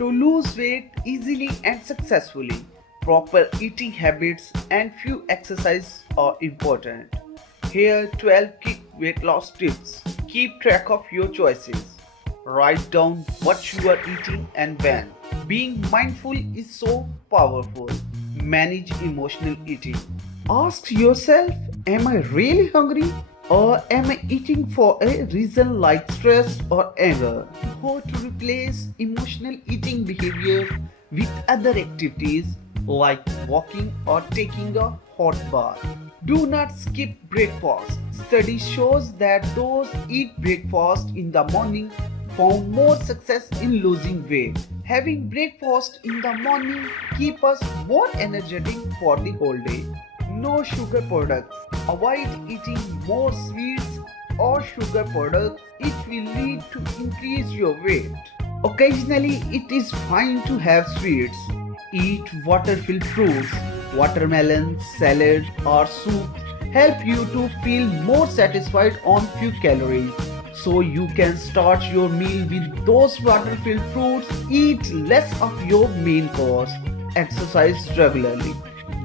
To lose weight easily and successfully, proper eating habits and few exercises are important. Here 12 quick weight loss tips. Keep track of your choices. Write down what you are eating and when. Being mindful is so powerful. Manage emotional eating. Ask yourself, am I really hungry? Or am I eating for a reason like stress or anger? How to replace emotional eating behavior with other activities like walking or taking a hot bath. Do not skip breakfast. Study shows that those eat breakfast in the morning found more success in losing weight. Having breakfast in the morning keep us more energetic for the whole day. No sugar products. Avoid eating more sweets or sugar products. It will lead to increase your weight. Occasionally it is fine to have sweets. Eat water-filled fruits, watermelon, salad or soup help you to feel more satisfied on few calories. So you can start your meal with those water-filled fruits. Eat less of your main course. Exercise regularly.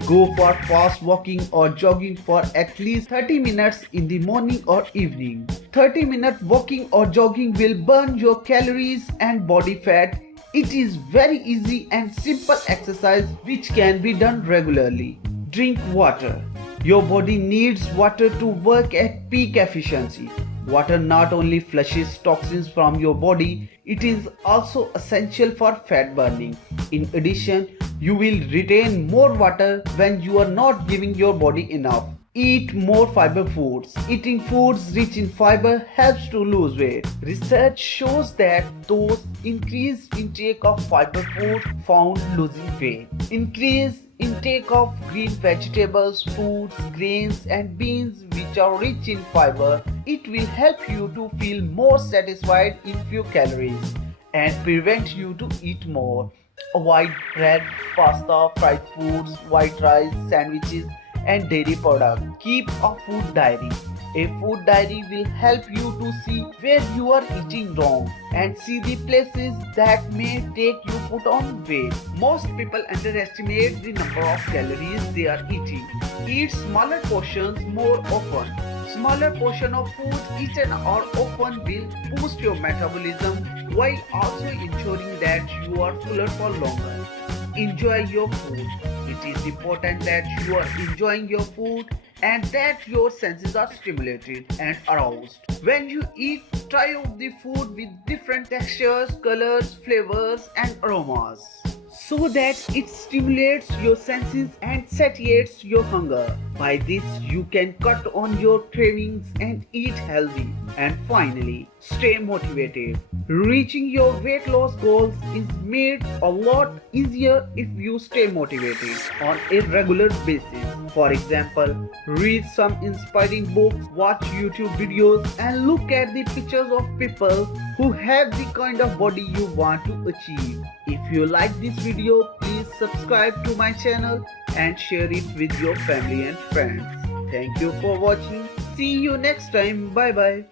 Go for fast walking or jogging for at least 30 minutes in the morning or evening. 30-minute walking or jogging will burn your calories and body fat. It is very easy and simple exercise which can be done regularly. Drink water. Your body needs water to work at peak efficiency. Water not only flushes toxins from your body, it is also essential for fat burning. In addition, you will retain more water when you are not giving your body enough. Eat more fiber foods. Eating foods rich in fiber helps to lose weight. Research shows that those increased intake of fiber food found losing weight. Increase intake of green vegetables, fruits, grains and beans which are rich in fiber. It will help you to feel more satisfied in few calories and prevent you to eat more. Avoid bread, pasta, fried foods, white rice, sandwiches and dairy products. Keep a food diary. A food diary will help you to see where you are eating wrong and see the places that may take you put on weight. Most people underestimate the number of calories they are eating. Eat smaller portions more often. Smaller portion of food eaten or often will boost your metabolism while also ensuring that you are fuller for longer. Enjoy your food. It is important that you are enjoying your food and that your senses are stimulated and aroused. When you eat, try out the food with different textures, colors, flavors and aromas, so that it stimulates your senses and satiates your hunger. By this, you can cut on your cravings and eat healthy. And finally, stay motivated. Reaching your weight loss goals is made a lot easier if you stay motivated on a regular basis. For example, read some inspiring books, watch YouTube videos and look at the pictures of people who have the kind of body you want to achieve. If you like this video, please subscribe to my channel and share it with your family and friends. Thank you for watching. See you next time. Bye bye.